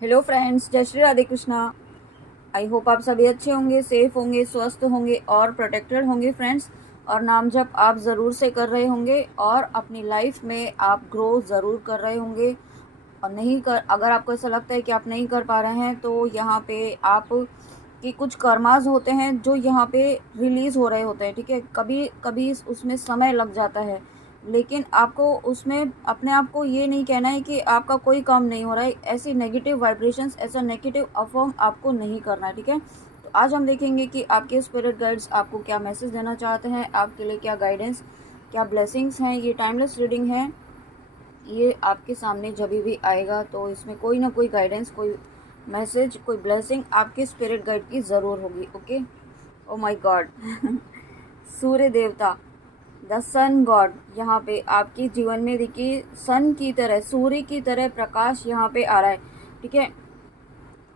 Hello friends, जय Shri Radhe Krishna. I hope आप सभी अच्छे होंगे, सेफ होंगे, स्वस्थ होंगे और प्रोटेक्टेड होंगे फ्रेंड्स। और नाम जप आप ज़रूर से कर रहे होंगे और अपनी लाइफ में आप ग्रो ज़रूर कर रहे होंगे। और नहीं कर अगर आपको ऐसा लगता है कि आप नहीं कर पा रहे हैं तो यहाँ पे आप कि कुछ कर्मास होते हैं जो यहाँ पे रिलीज़ हो रहे होते हैं। ठीक है, कभी कभी उसमें समय लग जाता है, लेकिन आपको उसमें अपने आप को ये नहीं कहना है कि आपका कोई काम नहीं हो रहा है। ऐसी नेगेटिव वाइब्रेशंस, ऐसा नेगेटिव अफर्म आपको नहीं करना है। ठीक है, तो आज हम देखेंगे कि आपके स्पिरिट गाइड्स आपको क्या मैसेज देना चाहते हैं, आपके लिए क्या गाइडेंस, क्या ब्लेसिंग्स हैं। ये टाइमलेस रीडिंग है, ये आपके सामने जब भी आएगा तो इसमें कोई ना कोई गाइडेंस, कोई मैसेज, कोई ब्लेसिंग आपके स्पिरिट गाइड की ज़रूर होगी। Okay, oh my God. Surya देवता, द सन गॉड, यहाँ पे आपके जीवन में देखिए सन की तरह, सूर्य की तरह प्रकाश यहाँ पे आ रहा है। ठीक है,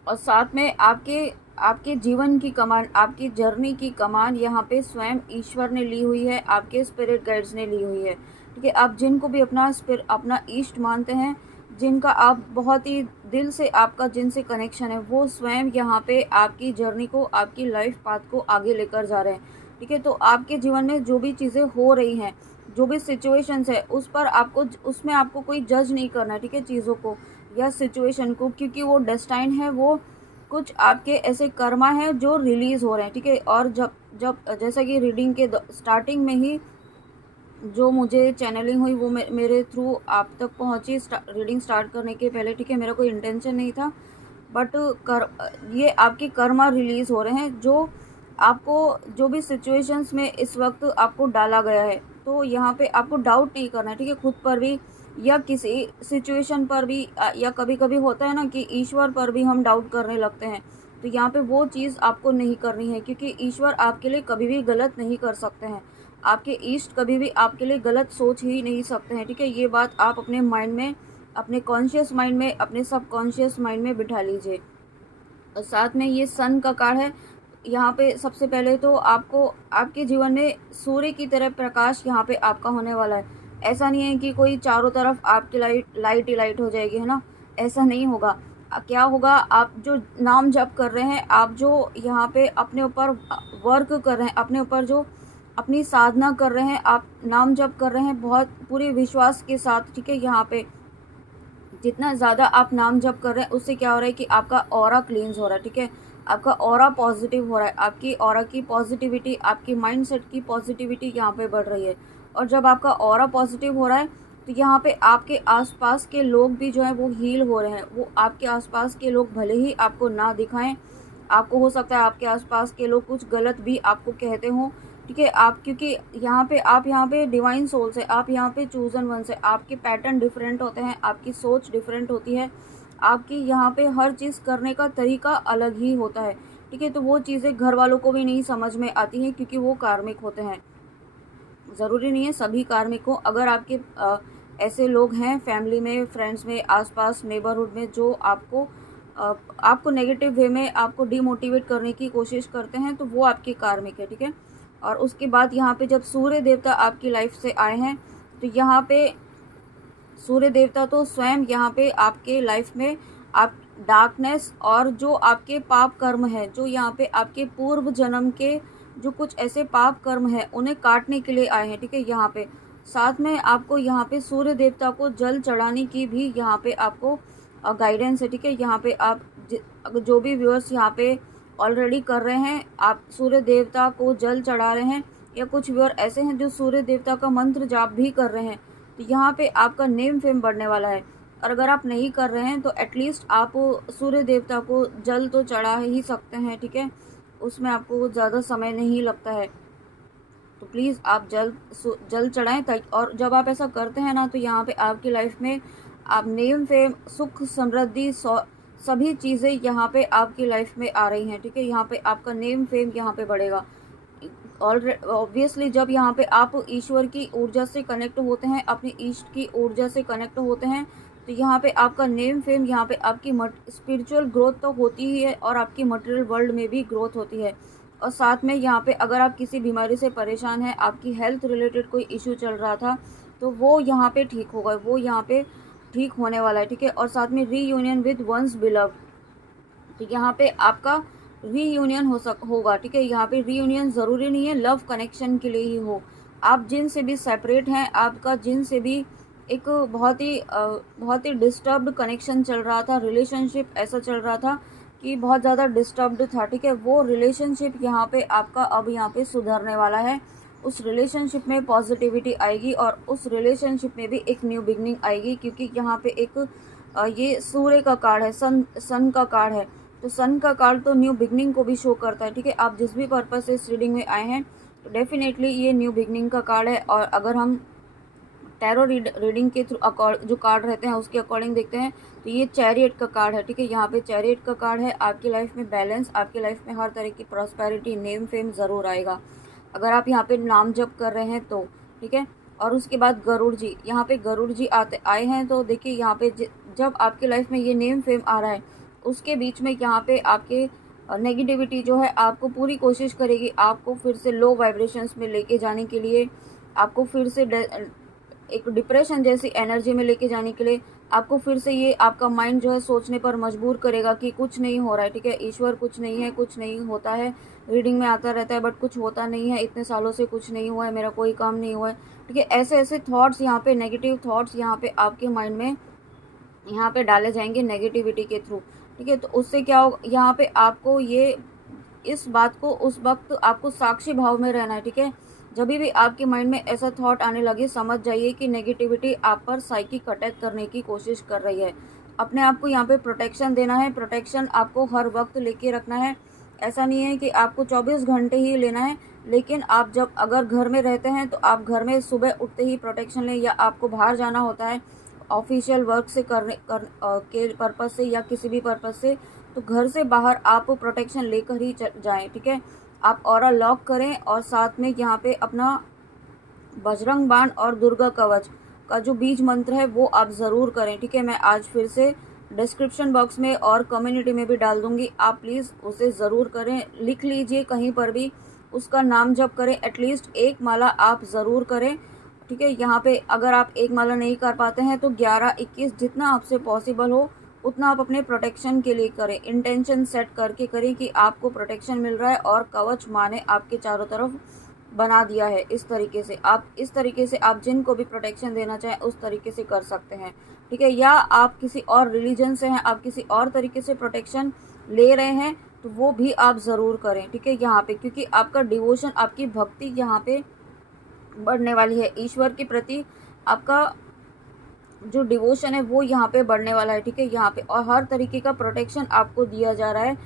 और साथ में आपके आपके जीवन की कमान, आपकी जर्नी की कमान यहाँ पे स्वयं ईश्वर ने ली हुई है, आपके स्पिरिट गाइड्स ने ली हुई है। ठीक है, आप जिनको भी अपना इष्ट मानते हैं, जिनका आप बहुत ही दिल से, आपका जिनसे कनेक्शन है, वो स्वयं यहाँ पे आपकी जर्नी को, आपकी लाइफ पाथ को आगे लेकर जा रहे हैं। ठीक है, तो आपके जीवन में जो भी चीज़ें हो रही हैं, जो भी सिचुएशंस है, उस पर आपको, उसमें आपको कोई जज नहीं करना है। ठीक है, चीज़ों को या सिचुएशन को, क्योंकि वो डेस्टाइन है, वो कुछ आपके ऐसे कर्मा है जो रिलीज हो रहे हैं। ठीक है, और जब जब जैसा कि रीडिंग के स्टार्टिंग में ही जो मुझे चैनलिंग हुई वो मेरे थ्रू आप तक पहुंची रीडिंग स्टार्ट करने के पहले। ठीक है, मेरा कोई इंटेंशन नहीं था, बट ये आपके कर्मा रिलीज हो रहे हैं, जो आपको, जो भी सिचुएशंस में इस वक्त आपको डाला गया है, तो यहाँ पे आपको डाउट नहीं करना है। ठीक है, खुद पर भी या किसी सिचुएशन पर भी, या कभी कभी होता है ना कि ईश्वर पर भी हम डाउट करने लगते हैं, तो यहाँ पे वो चीज़ आपको नहीं करनी है, क्योंकि ईश्वर आपके लिए कभी भी गलत नहीं कर सकते हैं। आपके इष्ट कभी भी आपके लिए गलत सोच ही नहीं सकते हैं। ठीक है, ये बात आप अपने माइंड में, अपने कॉन्शियस माइंड में, अपने सबकॉन्शियस माइंड में बिठा लीजिए। और साथ में ये सन का कार्ड है। यहाँ पे सबसे पहले तो आपको, आपके जीवन में सूर्य की तरह प्रकाश यहाँ पे आपका होने वाला है। ऐसा नहीं है कि कोई चारों तरफ आपकी लाइट लाइट ही लाइट हो जाएगी, है ना, ऐसा नहीं होगा। क्या होगा, आप जो नाम जप कर रहे हैं, आप जो यहाँ पे अपने ऊपर वर्क कर रहे हैं, अपने ऊपर जो अपनी साधना कर रहे हैं, आप नाम जप कर रहे हैं बहुत पूरे विश्वास के साथ। ठीक है, यहाँ पे जितना ज़्यादा आप नाम जप कर रहे हैं, उससे क्या हो रहा है कि आपका ऑरा क्लींस हो रहा है। ठीक है, आपका ऑरा पॉजिटिव हो रहा है, आपकी ऑरा की पॉजिटिविटी, आपकी माइंडसेट की पॉजिटिविटी यहाँ पे बढ़ रही है। और जब आपका ऑरा पॉजिटिव हो रहा है, तो यहाँ पे आपके आसपास के लोग भी जो है वो हील हो रहे हैं। वो आपके आसपास के लोग भले ही आपको ना दिखाएं, आपको हो सकता है आपके आसपास के लोग कुछ गलत भी आपको कहते हों। ठीक है, आप, क्योंकि यहाँ पे आप यहाँ पे डिवाइन सोल से, आप यहाँ पे चूजन वन से, आपके पैटर्न डिफरेंट होते हैं, आपकी सोच डिफरेंट होती है, आपकी यहाँ पे हर चीज़ करने का तरीका अलग ही होता है। ठीक है, तो वो चीज़ें घर वालों को भी नहीं समझ में आती हैं, क्योंकि वो कार्मिक होते हैं। ज़रूरी नहीं है सभी कार्मिक हो। अगर आपके ऐसे लोग हैं फैमिली में, फ्रेंड्स में, आसपास नेबरहुड में, जो आपको नेगेटिव वे में आपको डिमोटिवेट करने की कोशिश करते हैं, तो वो आपके कार्मिक है। ठीक है, और उसके बाद यहाँ पे जब सूर्य देवता आपकी लाइफ से आए हैं, तो यहाँ पे सूर्य देवता तो स्वयं यहाँ पे आपके लाइफ में आप डार्कनेस और जो आपके पाप कर्म है, जो यहाँ पे आपके पूर्व जन्म के जो कुछ ऐसे पाप कर्म है, उन्हें काटने के लिए आए हैं। ठीक है, यहाँ पे साथ में आपको यहाँ पे सूर्य देवता को जल चढ़ाने की भी यहाँ पे आपको गाइडेंस है। ठीक है, यहाँ पे आप जो भी व्यूअर्स यहाँ पे ऑलरेडी कर रहे हैं, आप सूर्य देवता को जल चढ़ा रहे हैं, या कुछ व्यूअर ऐसे हैं जो सूर्य देवता का मंत्र जाप भी कर रहे हैं, तो यहाँ पे आपका नेम फेम बढ़ने वाला है। और अगर आप नहीं कर रहे हैं तो एटलीस्ट आप सूर्य देवता को जल तो चढ़ा ही सकते हैं। ठीक है, उसमें आपको ज़्यादा समय नहीं लगता है, तो प्लीज़ आप जल चढ़ाएं। ताकि, और जब आप ऐसा करते हैं ना, तो यहाँ पे आपकी लाइफ में आप नेम फेम, सुख, समृद्धि, सभी चीज़ें यहाँ पे आपकी लाइफ में आ रही हैं। ठीक है, यहाँ पे आपका नेम फेम यहाँ पे बढ़ेगा। ऑब्वियसली जब यहाँ पे आप ईश्वर की ऊर्जा से कनेक्ट होते हैं, अपने ईष्ट की ऊर्जा से कनेक्ट होते हैं, तो यहाँ पे आपका नेम फेम, यहाँ पे आपकी स्पिरिचुअल ग्रोथ तो होती ही है, और आपकी मटेरियल वर्ल्ड में भी ग्रोथ होती है। और साथ में यहाँ पे अगर आप किसी बीमारी से परेशान हैं, आपकी हेल्थ रिलेटेड कोई इशू चल रहा था, तो वो यहाँ पे ठीक होगा। वो यहाँ पे ठीक होने वाला है, ठीक है। और साथ में रीयूनियन विद वंस बिलव्ड, ठीक है, यहाँ पे आपका रीयूनियन होगा, ठीक है। यहाँ पे रीयूनियन ज़रूरी नहीं है लव कनेक्शन के लिए ही हो, आप जिन से भी सेपरेट हैं, आपका जिन से भी एक बहुत ही डिस्टर्ब्ड कनेक्शन चल रहा था, रिलेशनशिप ऐसा चल रहा था कि बहुत ज़्यादा डिस्टर्ब्ड था, ठीक है, वो रिलेशनशिप यहाँ पे आपका अब यहाँ पे सुधरने वाला है। उस रिलेशनशिप में पॉजिटिविटी आएगी और उस रिलेशनशिप में भी एक न्यू बिगनिंग आएगी, क्योंकि यहाँ पे एक ये सूर्य का कार्ड है, सन का कार्ड है। तो सन का कार्ड तो न्यू बिगनिंग को भी शो करता है, ठीक है। आप जिस भी पर्पज से इस रीडिंग में आए हैं तो डेफिनेटली ये न्यू बिगनिंग का कार्ड है। और अगर हम टैरो रीडिंग के थ्रू जो कार्ड रहते हैं उसके अकॉर्डिंग देखते हैं तो ये चैरियट का कार्ड है, ठीक है। यहाँ पे चैरियट का कार्ड है, आपकी लाइफ में बैलेंस, आपकी लाइफ में हर तरह की प्रॉस्पेरिटी, नेम फेम ज़रूर आएगा अगर आप यहाँ पे नाम जप कर रहे हैं तो, ठीक है। और उसके बाद गरुड़ जी, यहाँ पे गरुड़ जी आए हैं तो देखिए यहाँ पे जब आपकी लाइफ में ये नेम फेम आ रहा है उसके बीच में यहाँ पे आपके नेगेटिविटी जो है आपको पूरी कोशिश करेगी आपको फिर से लो वाइब्रेशंस में लेके जाने के लिए, आपको फिर से एक डिप्रेशन जैसी एनर्जी में लेके जाने के लिए, आपको फिर से ये आपका माइंड जो है सोचने पर मजबूर करेगा कि कुछ नहीं हो रहा है, ठीक है, ईश्वर कुछ नहीं है, कुछ नहीं होता है, रीडिंग में आता रहता है बट कुछ होता नहीं है, इतने सालों से कुछ नहीं हुआ है, मेरा कोई काम नहीं हुआ है, ठीक है। ऐसे ऐसे थॉट्स यहाँ पे, नेगेटिव थॉट्स यहाँ पे आपके माइंड में यहाँ पे डाले जाएंगे नेगेटिविटी के थ्रू, ठीक है। तो उससे क्या होगा, यहाँ पे आपको ये इस बात को उस वक्त आपको साक्षी भाव में रहना है, ठीक है। जब भी आपके माइंड में ऐसा थॉट आने लगे समझ जाइए कि नेगेटिविटी आप पर साइकिक अटैक करने की कोशिश कर रही है। अपने आप को यहाँ पे प्रोटेक्शन देना है, प्रोटेक्शन आपको हर वक्त लेके रखना है। ऐसा नहीं है कि आपको 24 घंटे ही लेना है, लेकिन आप जब अगर घर में रहते हैं तो आप घर में सुबह उठते ही प्रोटेक्शन लें, या आपको बाहर जाना होता है ऑफिशियल वर्क से के पर्पज़ से या किसी भी पर्पज़ से, तो घर से बाहर आप प्रोटेक्शन लेकर ही जाएं, ठीक है। आप ऑरा लॉक करें और साथ में यहाँ पे अपना बजरंग बाण और दुर्गा कवच का जो बीज मंत्र है वो आप ज़रूर करें, ठीक है। मैं आज फिर से डिस्क्रिप्शन बॉक्स में और कम्युनिटी में भी डाल दूंगी, आप प्लीज़ उसे ज़रूर करें, लिख लीजिए कहीं पर भी, उसका नाम जप करें, एटलीस्ट एक माला आप ज़रूर करें, ठीक है। यहाँ पे अगर आप एक माला नहीं कर पाते हैं तो 11-21 जितना आपसे पॉसिबल हो उतना आप अपने प्रोटेक्शन के लिए करें, इंटेंशन सेट करके करें कि आपको प्रोटेक्शन मिल रहा है और कवच माँ ने आपके चारों तरफ बना दिया है। इस तरीके से आप जिनको भी प्रोटेक्शन देना चाहें उस तरीके से कर सकते हैं, ठीक है। या आप किसी और रिलीजन से हैं, आप किसी और तरीके से प्रोटेक्शन ले रहे हैं तो वो भी आप ज़रूर करें, ठीक है। यहाँ पे क्योंकि आपका डिवोशन, आपकी भक्ति यहाँ पे बढ़ने वाली है, ईश्वर के प्रति आपका जो डिवोशन है वो यहाँ पे बढ़ने वाला है, ठीक है। यहाँ पे और हर तरीके का प्रोटेक्शन आपको दिया जा रहा है,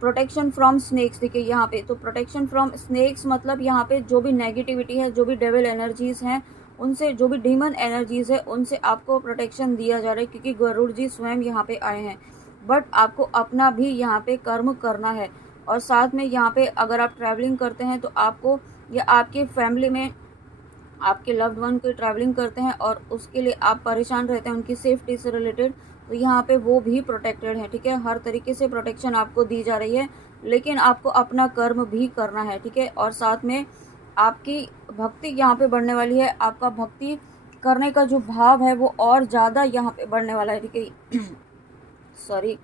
प्रोटेक्शन फ्रॉम स्नेक्स, देखिए यहाँ पे तो प्रोटेक्शन फ्रॉम स्नेक्स मतलब यहाँ पे जो भी नेगेटिविटी है, जो भी डेविल एनर्जीज हैं उनसे, जो भी डीमन एनर्जीज है उनसे आपको प्रोटेक्शन दिया जा रहा है, क्योंकि गरुड़ जी स्वयं यहाँ पे आए हैं। बट आपको अपना भी यहाँ पे कर्म करना है। और साथ में यहाँ पे अगर आप ट्रैवलिंग करते हैं तो आपको या आपके फैमिली में आपके लव्ड वन को ट्रैवलिंग करते हैं और उसके लिए आप परेशान रहते हैं उनकी सेफ्टी से रिलेटेड, तो यहाँ पे वो भी प्रोटेक्टेड है, ठीक है। हर तरीके से प्रोटेक्शन आपको दी जा रही है, लेकिन आपको अपना कर्म भी करना है, ठीक है। और साथ में आपकी भक्ति यहाँ पे बढ़ने वाली है, आपका भक्ति करने का जो भाव है वो और ज़्यादा यहाँ पे बढ़ने वाला है, ठीक है। सॉरी।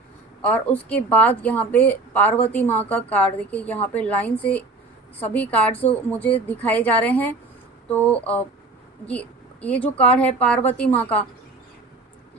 और उसके बाद यहाँ पे पार्वती माँ का कार्ड, देखिए यहाँ पे लाइन से सभी कार्ड्स मुझे दिखाए जा रहे हैं। तो ये जो कार्ड है पार्वती माँ का,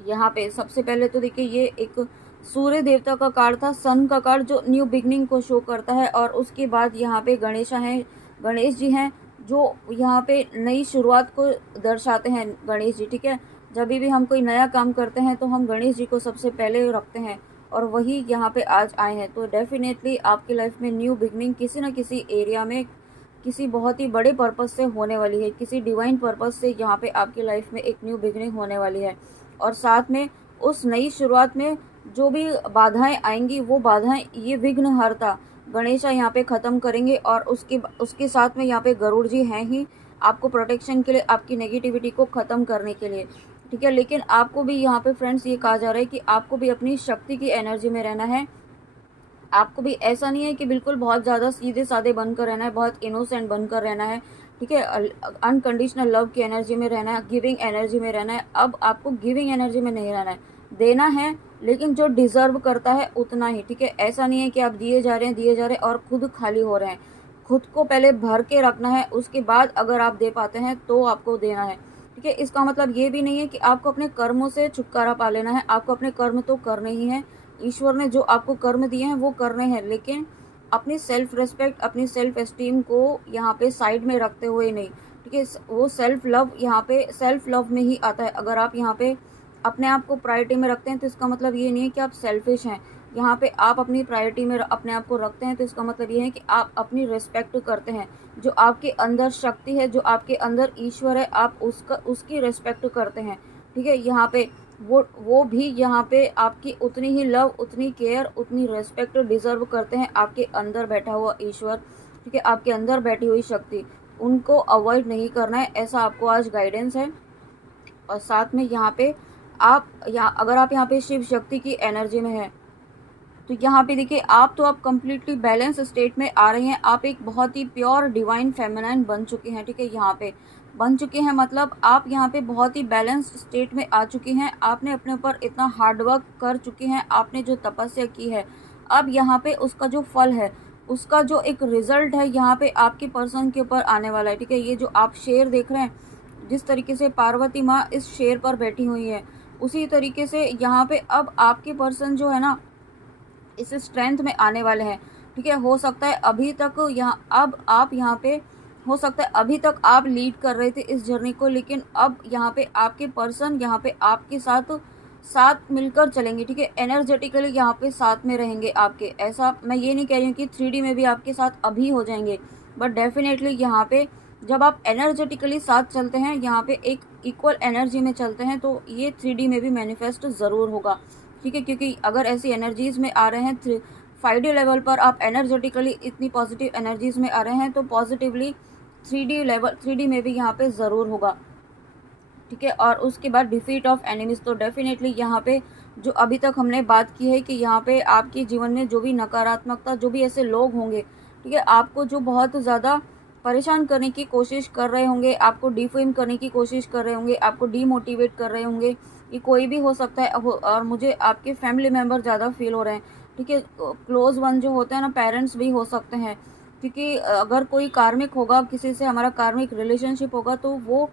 यहाँ पे सबसे पहले तो देखिए ये एक सूर्य देवता का कार्ड था, सन का कार्ड जो न्यू बिगनिंग को शो करता है। और उसके बाद यहाँ पे गणेश जी हैं जो यहाँ पे नई शुरुआत को दर्शाते हैं, गणेश जी, ठीक है। जब भी हम कोई नया काम करते हैं तो हम गणेश जी को सबसे पहले रखते हैं और वही यहाँ पे आज आए हैं। तो डेफिनेटली आपकी लाइफ में न्यू बिगनिंग किसी न किसी एरिया में किसी बहुत ही बड़े पर्पस से होने वाली है, किसी डिवाइन पर्पस से यहाँ पे आपकी लाइफ में एक न्यू बिगनिंग होने वाली है। और साथ में उस नई शुरुआत में जो भी बाधाएं आएंगी वो बाधाएं ये विघ्नहर्ता गणेशा यहाँ पे ख़त्म करेंगे। और उसके साथ में यहाँ पे गरुड़ जी हैं ही आपको प्रोटेक्शन के लिए, आपकी नेगेटिविटी को ख़त्म करने के लिए, ठीक है। लेकिन आपको भी यहाँ पे फ्रेंड्स ये कहा जा रहा है कि आपको भी अपनी शक्ति की एनर्जी में रहना है। आपको भी ऐसा नहीं है कि बिल्कुल बहुत ज़्यादा सीधे साधे बनकर रहना है, बहुत इनोसेंट बनकर रहना है, ठीक है, अनकंडीशनल लव की एनर्जी में रहना है, गिविंग एनर्जी में रहना है। अब आपको गिविंग एनर्जी में नहीं रहना है, देना है लेकिन जो डिजर्व करता है उतना ही। ठीक है, ऐसा नहीं है कि आप दिए जा रहे हैं और खुद खाली हो रहे हैं। खुद को पहले भर के रखना है, उसके बाद अगर आप दे पाते हैं तो आपको देना है। ठीक है, इसका मतलब ये भी नहीं है कि आपको अपने कर्मों से छुटकारा पा लेना है। आपको अपने कर्म तो करने ही हैं, ईश्वर ने जो आपको कर्म दिए हैं वो करने हैं, लेकिन अपनी सेल्फ रेस्पेक्ट, अपनी सेल्फ एस्टीम को यहाँ पे साइड में रखते हुए नहीं। ठीक है, वो सेल्फ लव यहाँ पे सेल्फ लव में ही आता है। अगर आप यहाँ पे अपने आप को प्रायोरिटी में रखते हैं तो इसका मतलब ये नहीं है कि आप सेल्फिश हैं। यहाँ पे आप अपनी प्रायोरिटी में अपने आप को रखते हैं तो इसका मतलब ये है कि आप अपनी रिस्पेक्ट करते हैं। जो आपके अंदर शक्ति है, जो आपके अंदर ईश्वर है, आप उसकी रिस्पेक्ट करते हैं। ठीक है, यहाँ पे वो भी यहाँ पे आपकी उतनी ही लव, उतनी केयर, उतनी रेस्पेक्ट डिजर्व करते हैं। आपके अंदर बैठा हुआ ईश्वर, ठीक है, आपके अंदर बैठी हुई शक्ति, उनको अवॉइड नहीं करना है, ऐसा आपको आज गाइडेंस है। और साथ में यहाँ पे अगर आप यहाँ पे शिव शक्ति की एनर्जी में है तो यहाँ पे देखिए आप कंप्लीटली बैलेंस स्टेट में आ रहे हैं। आप एक बहुत ही प्योर डिवाइन फेमिनाइन बन चुके हैं। ठीक है, यहाँ पे बन चुके हैं मतलब आप यहाँ पे बहुत ही बैलेंस स्टेट में आ चुके हैं। आपने अपने ऊपर इतना हार्डवर्क कर चुके हैं, आपने जो तपस्या की है, अब यहाँ पे उसका जो फल है, उसका जो एक रिजल्ट है यहाँ पे आपके पर्सन के ऊपर आने वाला है। ठीक है, ये जो आप शेर देख रहे हैं, जिस तरीके से पार्वती माँ इस शेर पर बैठी हुई है, उसी तरीके से यहाँ पे अब आपके पर्सन जो है ना इस स्ट्रेंथ में आने वाले हैं। ठीक है, हो सकता है अभी तक अब आप यहाँ पे हो सकता है अभी तक आप लीड कर रहे थे इस जर्नी को, लेकिन अब यहाँ पे आपके पर्सन यहाँ पे आपके साथ मिलकर चलेंगे। ठीक है, एनर्जेटिकली यहाँ पे साथ में रहेंगे आपके। ऐसा मैं ये नहीं कह रही हूँ कि 3D में भी आपके साथ अभी हो जाएंगे, बट डेफिनेटली यहाँ पे जब आप एनर्जेटिकली साथ चलते हैं, यहाँ पे एक इक्वल एनर्जी में चलते हैं, तो ये 3D में भी मैनिफेस्ट ज़रूर होगा। ठीक है, क्योंकि अगर ऐसी एनर्जीज में आ रहे हैं 5D लेवल पर, आप एनर्जेटिकली इतनी पॉजिटिव एनर्जीज में आ रहे हैं, तो पॉजिटिवली 3D में भी यहाँ पे ज़रूर होगा। ठीक है, और उसके बाद डिफीट ऑफ एनिमीज, तो डेफिनेटली यहाँ पे जो अभी तक हमने बात की है कि यहाँ पे आपके जीवन में जो भी नकारात्मकता, जो भी ऐसे लोग होंगे, ठीक है, आपको जो बहुत ज़्यादा परेशान करने की कोशिश कर रहे होंगे, आपको डिफेम करने की कोशिश कर रहे होंगे, आपको डीमोटिवेट कर रहे होंगे, ये कोई भी हो सकता है। और मुझे आपके फैमिली मेम्बर ज़्यादा फील हो रहे हैं। ठीक है, क्लोज वन जो होते हैं ना, पेरेंट्स भी हो सकते हैं, क्योंकि अगर कोई कार्मिक होगा, किसी से हमारा कार्मिक रिलेशनशिप होगा, तो वो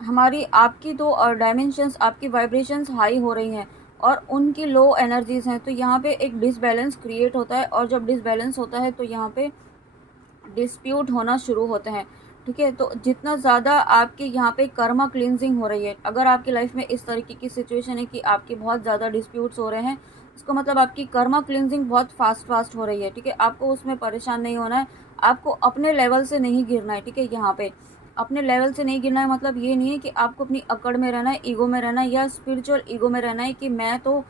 हमारी आपकी तो डायमेंशंस, आपकी वाइब्रेशंस हाई हो रही हैं और उनकी लो एनर्जीज हैं, तो यहाँ पे एक डिसबैलेंस क्रिएट होता है। और जब डिसबैलेंस होता है तो यहाँ पे डिस्प्यूट होना शुरू होते हैं। ठीक है, तो जितना ज़्यादा आपके यहाँ पे कर्मा क्लिनजिंग हो रही है, अगर आपकी लाइफ में इस तरीके की सिचुएशन है कि आपके बहुत ज़्यादा डिस्प्यूट्स हो रहे हैं, इसका मतलब आपकी कर्मा क्लिनजिंग बहुत फास्ट हो रही है। ठीक है, आपको उसमें परेशान नहीं होना है, आपको अपने लेवल से नहीं गिरना है। ठीक है, यहाँ पे अपने लेवल से नहीं गिरना है मतलब ये नहीं है कि आपको अपनी अकड़ में रहना है, ईगो में रहना है, या स्पिरिचुअल ईगो में रहना है कि मैं तो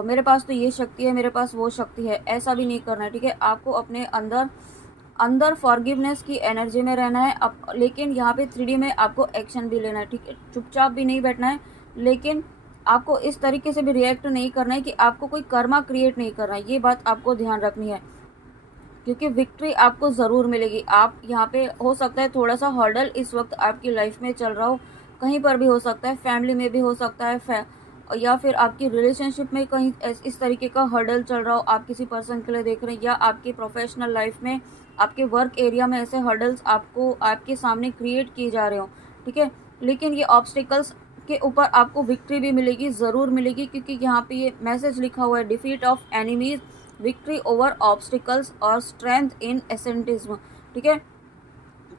मेरे पास तो ये शक्ति है, मेरे पास वो शक्ति है, ऐसा भी नहीं करना है। ठीक है, आपको अपने अंदर फॉरगिवनेस की एनर्जी में रहना है। लेकिन यहाँ पे 3D में आपको एक्शन भी लेना है। ठीक है, चुपचाप भी नहीं बैठना है, लेकिन आपको इस तरीके से भी रिएक्ट नहीं करना है कि आपको कोई कर्मा क्रिएट नहीं करना है। ये बात आपको ध्यान रखनी है, क्योंकि विक्ट्री आपको ज़रूर मिलेगी। आप यहाँ पे हो सकता है थोड़ा सा हर्डल इस वक्त आपकी लाइफ में चल रहा हो, कहीं पर भी हो सकता है, फैमिली में भी हो सकता है, या फिर आपकी रिलेशनशिप में कहीं इस तरीके का हर्डल चल रहा हो, आप किसी पर्सन के लिए देख रहे हैं, या आपकी प्रोफेशनल लाइफ में, आपके वर्क एरिया में ऐसे हर्डल्स आपको आपके सामने क्रिएट किए जा रहे हो। ठीक है, लेकिन ये ऑब्स्टिकल्स के ऊपर आपको विक्ट्री भी मिलेगी, ज़रूर मिलेगी, क्योंकि यहाँ पे ये मैसेज लिखा हुआ है, defeat of enemies, victory over obstacles और स्ट्रेंथ इन एसेंटिज्म। ठीक है,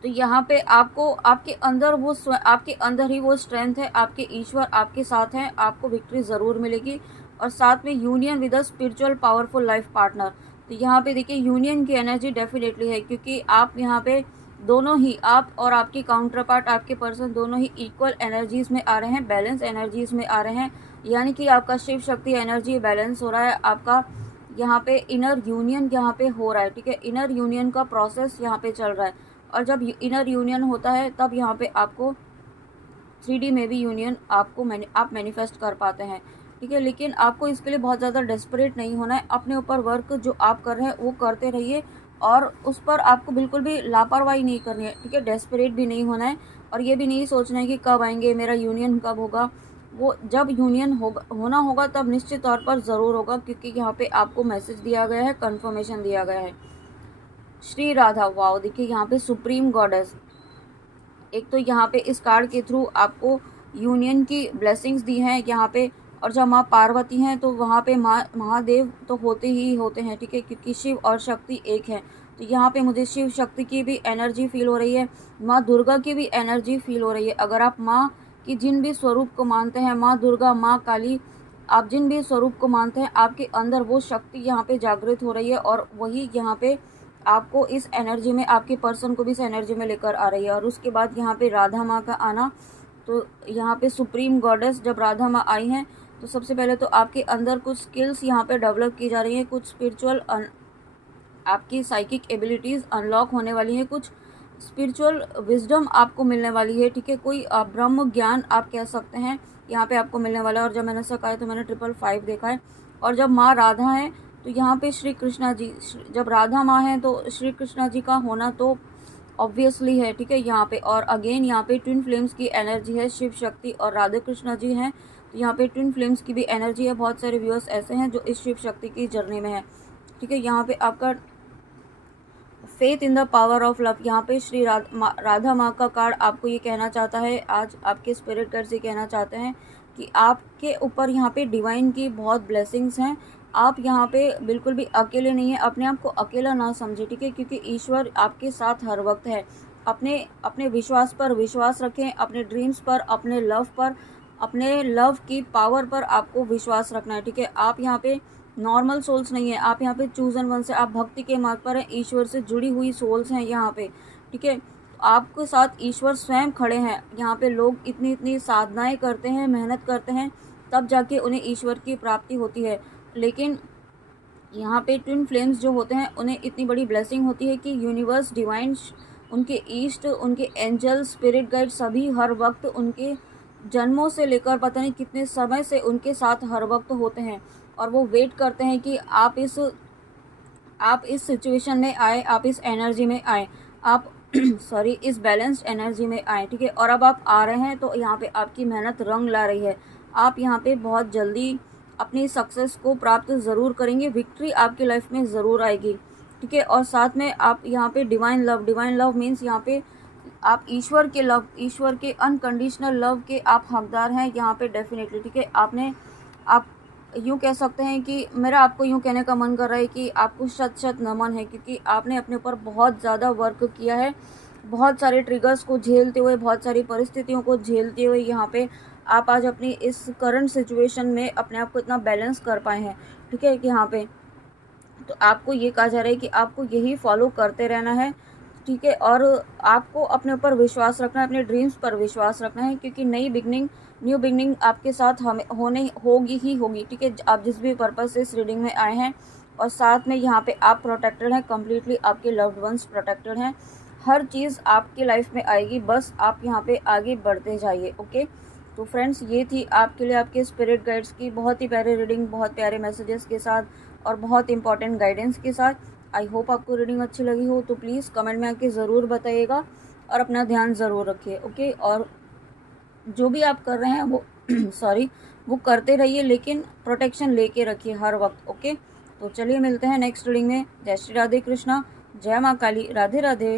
तो यहाँ पे आपको आपके अंदर ही वो स्ट्रेंथ है, आपके ईश्वर आपके साथ हैं, आपको विक्ट्री ज़रूर मिलेगी। और साथ में union with a spiritual powerful life partner, तो यहाँ पे देखिए यूनियन की एनर्जी डेफिनेटली है, क्योंकि आप यहाँ पे दोनों ही, आप और आपकी काउंटर पार्ट, आपके पर्सन, दोनों ही इक्वल एनर्जीज में आ रहे हैं, बैलेंस एनर्जीज में आ रहे हैं, यानी कि आपका शिव शक्ति एनर्जी बैलेंस हो रहा है, आपका यहाँ पे इनर यूनियन यहाँ पे हो रहा है। ठीक है, इनर यूनियन का प्रोसेस यहाँ पे चल रहा है, और जब इनर यूनियन होता है तब यहाँ पे आपको 3D में भी यूनियन आप मैनिफेस्ट कर पाते हैं। ठीक है, लेकिन आपको इसके लिए बहुत ज़्यादा डेस्परेट नहीं होना है, अपने ऊपर वर्क जो आप कर रहे हैं वो करते रहिए, और उस पर आपको बिल्कुल भी लापरवाही नहीं करनी है, ठीक है। डेस्परेट भी नहीं होना है और ये भी नहीं सोचना है कि कब आएंगे, मेरा यूनियन कब होगा। वो जब यूनियन होना होगा तब निश्चित तौर पर ज़रूर होगा, क्योंकि यहाँ पे आपको मैसेज दिया गया है, कंफर्मेशन दिया गया है। श्री राधा, वाओ, देखिए यहाँ पे सुप्रीम गॉडेस, एक तो यहाँ पे इस कार्ड के थ्रू आपको यूनियन की ब्लेसिंग्स दी हैं यहाँ पे। और जब माँ पार्वती हैं तो वहाँ पे महादेव तो होते ही होते हैं, ठीक है, क्योंकि शिव और शक्ति एक है। तो यहाँ पे मुझे शिव शक्ति की भी एनर्जी फील हो रही है, माँ दुर्गा की भी एनर्जी फील हो रही है। अगर आप माँ की जिन भी स्वरूप को मानते हैं, माँ दुर्गा, माँ काली, आप जिन भी स्वरूप को मानते हैं, आपके अंदर वो शक्ति यहाँ पे जागृत हो रही है और वही यहाँ पे आपको इस एनर्जी में, आपके पर्सन को भी इस एनर्जी में लेकर आ रही है। और उसके बाद यहाँ पे राधा माँ का आना, तो यहाँ पे सुप्रीम गॉडेस जब राधा माँ आई हैं तो सबसे पहले तो आपके अंदर कुछ स्किल्स यहाँ पे डेवलप की जा रही हैं, कुछ स्पिरिचुअल आपकी साइकिक एबिलिटीज़ अनलॉक होने वाली हैं, कुछ स्पिरिचुअल विजडम आपको मिलने वाली है, ठीक है। कोई ब्रह्म ज्ञान आप कह सकते हैं यहाँ पे आपको मिलने वाला है। और जब मैंने ऐसा कहा है तो मैंने 555 देखा है। और जब माँ राधा है तो यहाँ पे श्री कृष्णा जी, जब राधा माँ है तो श्री कृष्णा जी का होना तो ऑब्वियसली है, ठीक है यहाँ पे। और अगेन यहाँ पे ट्विन फ्लेम्स की एनर्जी है, शिव शक्ति और राधा कृष्णा जी हैं, तो यहाँ पे ट्विन फ्लेम्स की भी एनर्जी है। बहुत सारे व्यूअर्स ऐसे हैं जो इस शिव शक्ति की जर्नी में है, ठीक है। यहाँ पे आपका faith in the power of love, यहाँ पे श्री राधा माँ का कार्ड आपको ये कहना चाहता है, आज आपके स्पिरिट गाइड से कहना चाहते हैं कि आपके ऊपर यहाँ पे डिवाइन की बहुत ब्लेसिंग्स हैं। आप यहाँ पे बिल्कुल भी अकेले नहीं हैं, अपने आप को अकेला ना समझे, ठीक है, क्योंकि ईश्वर आपके साथ हर वक्त है। अपने विश्वास पर विश्वास रखें, अपने ड्रीम्स पर, अपने लव पर, अपने लव की पावर पर आपको विश्वास रखना है, ठीक है। आप यहाँ पे नॉर्मल सोल्स नहीं है, आप यहाँ पे चूजन वन से, आप भक्ति के मार्ग पर हैं, ईश्वर से जुड़ी हुई सोल्स हैं यहाँ पे, ठीक है। आपके साथ ईश्वर स्वयं खड़े हैं। यहाँ पे लोग इतनी इतनी साधनाएं करते हैं, मेहनत करते हैं, तब जाके उन्हें ईश्वर की प्राप्ति होती है। लेकिन यहाँ पे ट्विन फ्लेम्स जो होते हैं उन्हें इतनी बड़ी ब्लेसिंग होती है कि यूनिवर्स, डिवाइन, उनके ईस्ट, उनके एंजल, स्पिरिट गाइड सभी हर वक्त उनके जन्मों से लेकर पता नहीं कितने समय से उनके साथ हर वक्त होते हैं। और वो वेट करते हैं कि आप इस सिचुएशन में आए, आप इस एनर्जी में आए, आप सॉरी इस बैलेंस्ड एनर्जी में आए, ठीक है। और अब आप आ रहे हैं तो यहाँ पे आपकी मेहनत रंग ला रही है। आप यहाँ पे बहुत जल्दी अपनी सक्सेस को प्राप्त ज़रूर करेंगे, विक्ट्री आपकी लाइफ में ज़रूर आएगी, ठीक है। और साथ में आप यहाँ पे डिवाइन लव मीन्स यहाँ पे आप ईश्वर के लव, ईश्वर के अनकंडीशनल लव के आप हकदार हैं यहाँ पे डेफिनेटली, ठीक है। आप यूँ कह सकते हैं कि मेरा आपको यूँ कहने का मन कर रहा है कि आपको शत शत नमन है, क्योंकि आपने अपने ऊपर बहुत ज़्यादा वर्क किया है, बहुत सारे ट्रिगर्स को झेलते हुए, बहुत सारी परिस्थितियों को झेलते हुए यहाँ पे आप आज अपनी इस करंट सिचुएशन में अपने आप को इतना बैलेंस कर पाए हैं, ठीक है। यहाँ पे तो आपको ये कहा जा रहा है कि आपको यही फॉलो करते रहना है, ठीक है। और आपको अपने ऊपर विश्वास रखना है, अपने ड्रीम्स पर विश्वास रखना है, क्योंकि न्यू बिगनिंग आपके साथ हमें होगी ही होगी, ठीक है। आप जिस भी पर्पज़ से इस रीडिंग में आए हैं, और साथ में यहाँ पे आप प्रोटेक्टेड हैं, कम्प्लीटली आपके लव्ड वंस प्रोटेक्टेड हैं, हर चीज़ आपकी लाइफ में आएगी, बस आप यहाँ पे आगे बढ़ते जाइए, ओके। तो फ्रेंड्स, ये थी आपके लिए आपके स्पिरिट गाइड्स की बहुत ही प्यारी रीडिंग, बहुत प्यारे मैसेजेस के साथ और बहुत इंपॉर्टेंट गाइडेंस के साथ। आई होप आपको रीडिंग अच्छी लगी हो, तो प्लीज़ कमेंट में आके ज़रूर बताइएगा और अपना ध्यान ज़रूर रखिए, ओके। और जो भी आप कर रहे हैं वो वो करते रहिए, लेकिन प्रोटेक्शन लेके रखिए हर वक्त, ओके। तो चलिए मिलते हैं नेक्स्ट रीडिंग में। जय श्री राधे कृष्णा, जय माँ काली, राधे राधे।